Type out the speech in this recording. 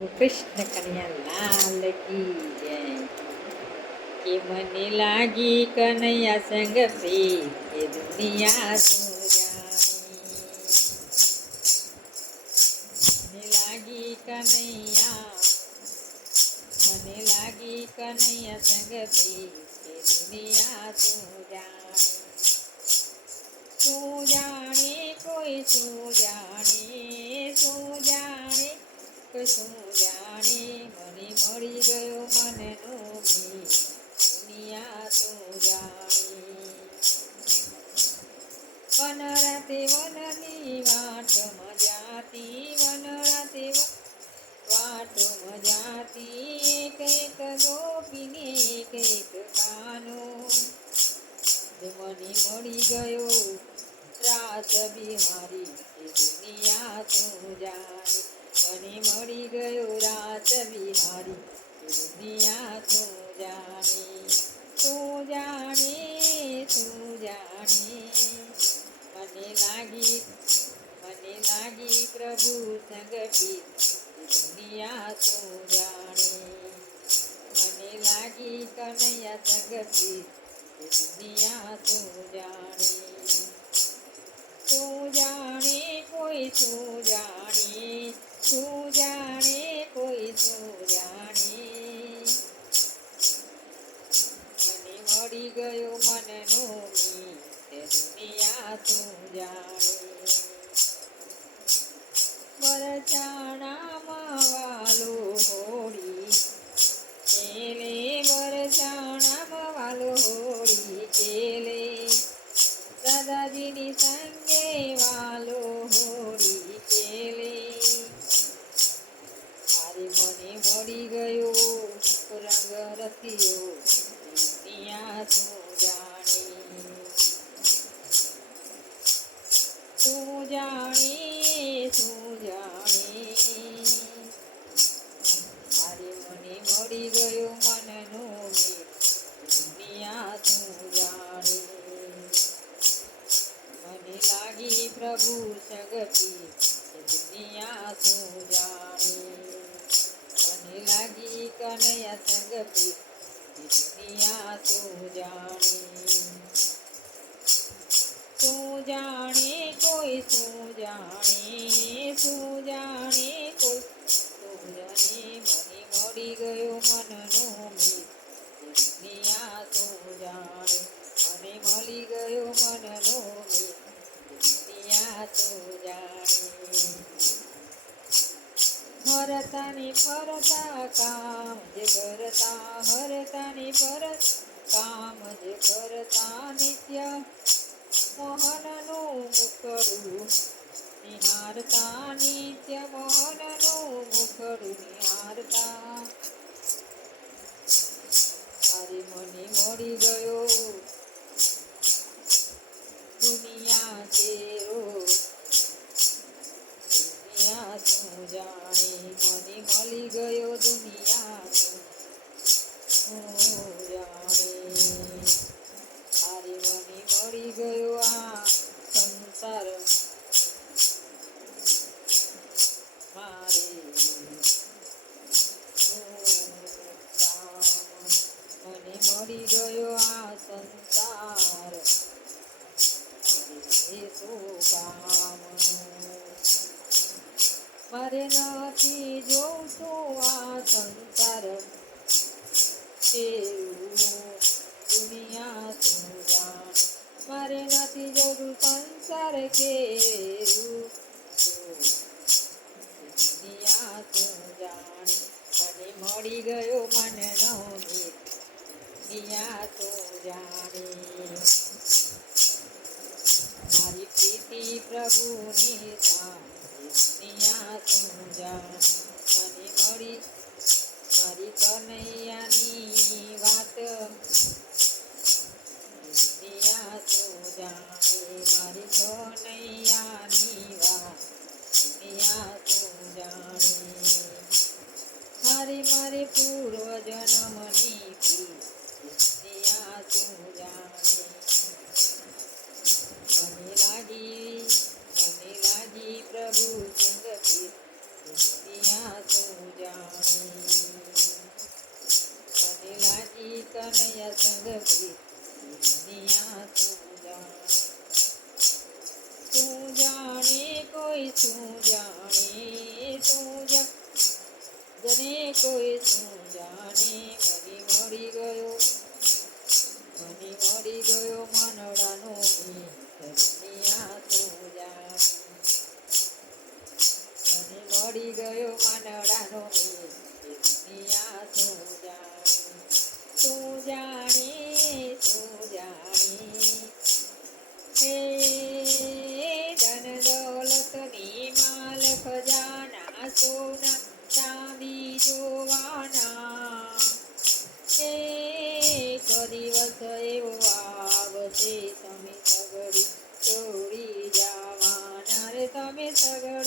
કૃષ્ણ કન્યા લાલ કી જય કે મને લાગી કનૈયા સંગ પ્રી એ દુનિયા તું મને લાગી કનૈયા મને લાગી કનૈયા સંગ પ્રી એ દુનિયા તું જાણી. તું જાણે કોઈ શું મને મળી ગયો. રાત બિહારી દુનિયા તું જાણી. મને મળી ગયો, રાત બિહારી દુનિયા તું જાણી. તું જાણે તું જાણે. મને લાગી મને લાગી પ્રભુ સંગઠી એ દુનિયા તું જાણે. મને લાગી કનૈયા સંગઠી એ દુનિયા તું જાણે તું જાણે કોઈ તું જાણે તું જાણે કોઈ તું જાણે મને મળી ગયો મનનો મી દુનિયા તું જાણે વરચાણામાં સંગે વાલો હોળી કેલે. મારે મને મળી ગયો રંગ રસિયો ત્યાં તું જાણે. તું જાણી, તું જાણે. મારે મળી ગયો મનનો કનૈયા સંગ દુનિયા તું જાણે તું જાણે કોઈ શું જાણે શું જાણે કોઈ તું જાણે મને મળી ગયો મનનો દુનિયા તું જાણે મને મળી ગયો મનનો દુનિયા તું જાણે હરતાને ફરતા કામ જે કરતા, હરતાને પરત કામ જે કરતા નિત્ય મોહનનું મુખડું નિહારતા નિત્ય મોહનનું મુખડું નિહારતા. તારે મને મળી ગયો. દુનિયા તેરો, દુનિયા તું જાણે. મળી ગયો દુનિયા તારે મને મળી ગયો આ સંસાર. મારે મને મળી ગયો આ સંસાર. શું કામનું મારે નથી જોતું આ સંસાર. દુનિયા તું જાણ મારે નથી જોતું સંસાર કેવું? દુનિયા તું જાણ. મને મળી ગયો મનનો નીર દુનિયા તું જાણે. મારી પ્રીતિ પ્રભુની દુનિયા તું જાણ મને મળી મારી કનૈયાની વાત દુનિયા તું જાણે મારી કનૈયાની વાત દુનિયા તું જાણે મારી મારી પૂર્વ જન્મની દુનિયા તું જાણે. કોઈ શું જાણે તું જા જને કોઈ શું જાણે મને મળી ગયો. મને મળી ગયો ચાંદી જોવાના. એક દિવસ એવો આવશે તમે સગડી છોડી જવાના રે તમે સગડું